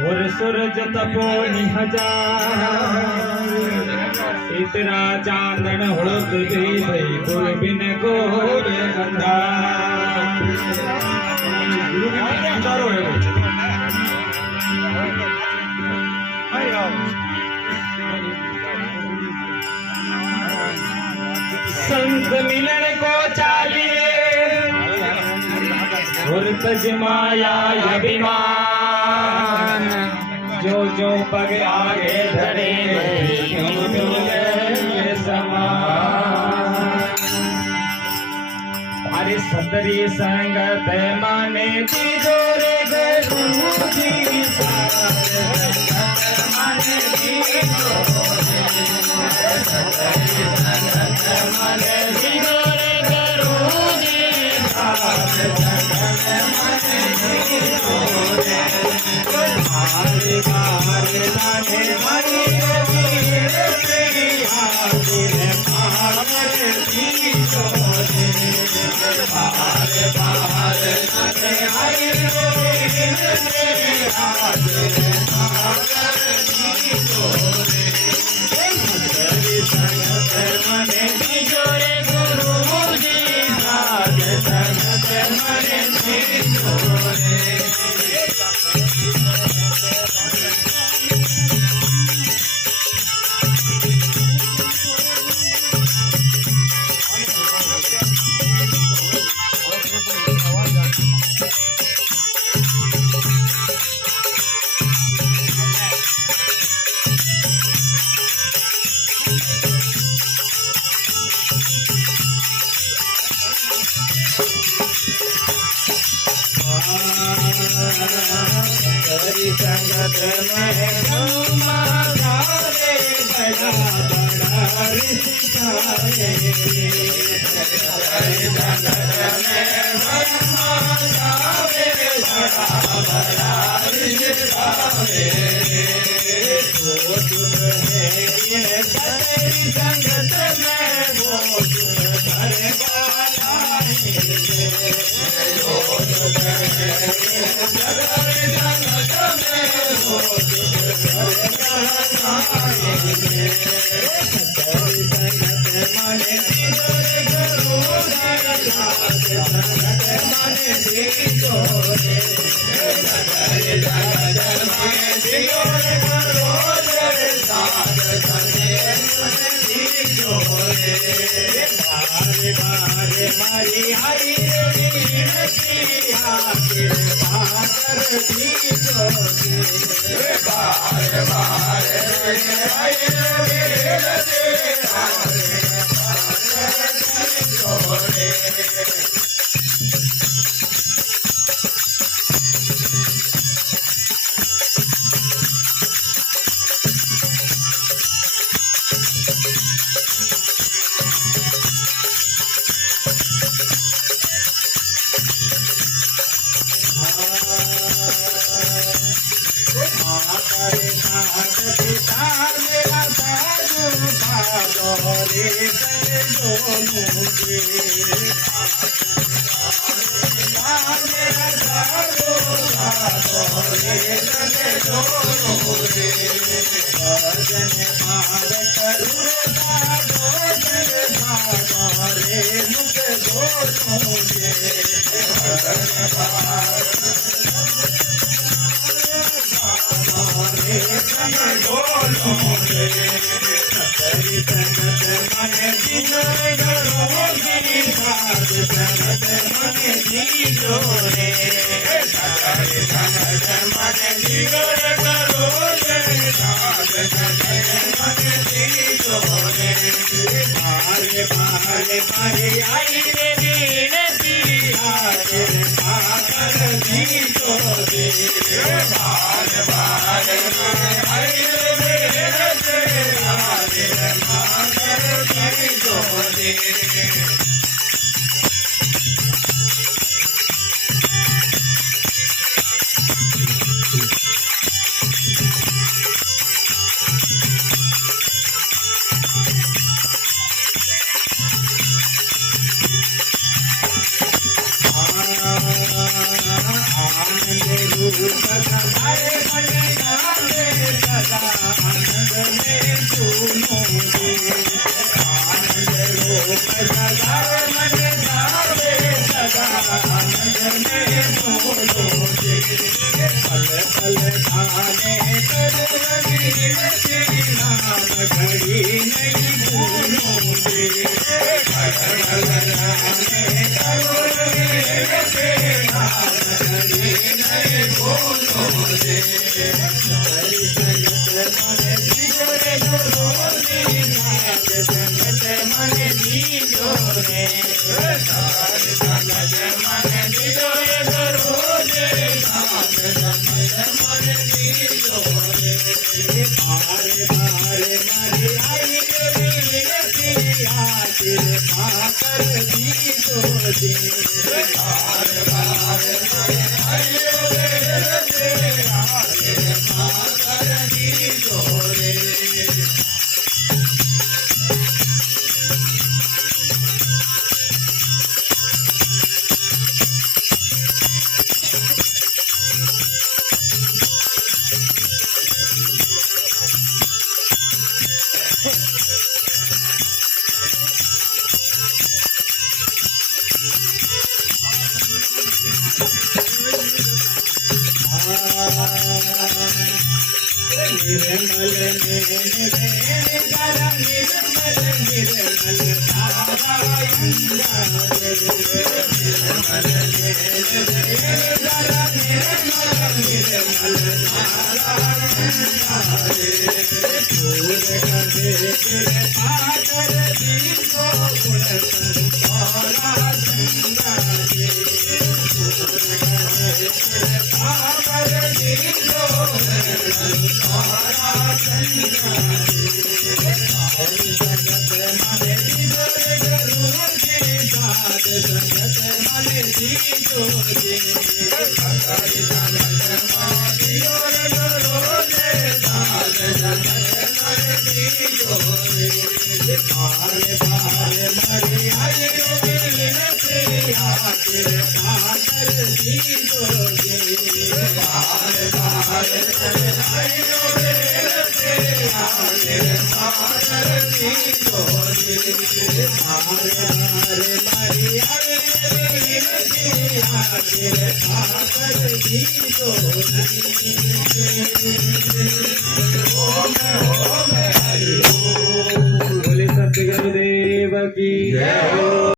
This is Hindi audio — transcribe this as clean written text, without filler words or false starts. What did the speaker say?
और सूरज तपोनी हजार इतरा चांदन होत भी भई गुर बिन घोर अंधार। गुरु बिन अंधारो है वो। संत मिलन को चाहिए और तज माया अभिमान जो जो पग आगे धरे समान। अरे सतरी संगत माने तिजोरे गुरु जी माने तिजोरे सतरी संगत माने तिजोरे गुरु जी हरे हरे नाने हरि वीर प्रिया वीर पावन जी सोने हरे हरे नाने हरि वीर प्रिया वीर पावन जी सोने हरि संगत मने तिजोरे गुरु जी नाथ संगत मने तिजोरे। हरि संगत में तुम्हारे बड़ा बड़ा ऋषिकारे हरि संगत में तुम्हारे बड़ा बड़ा ऋषिकारे वो तुम है ये हरि संगत में वो तुम कर गाना हरि हरि सदाए मन गावे सदा आनंद में झूमो दे आनंद रूप सदाए मन गावे सदा आनंद में झूमो दे पल पल गाने करुण विनती नाम घड़ी नहीं भूलो दे पल पल गाने करुण विनती नाम घड़ी नहीं भूलो दे संगत मन दीजो रे संगत मन दीजो रे बारे बारे मारे आई विनती आखिर पाकर दीजो दे बारे बारे मारे आई विनती आखिर पाकर दीजो रे निर्मल निर्मल बोले सत गुरुदेव की जय।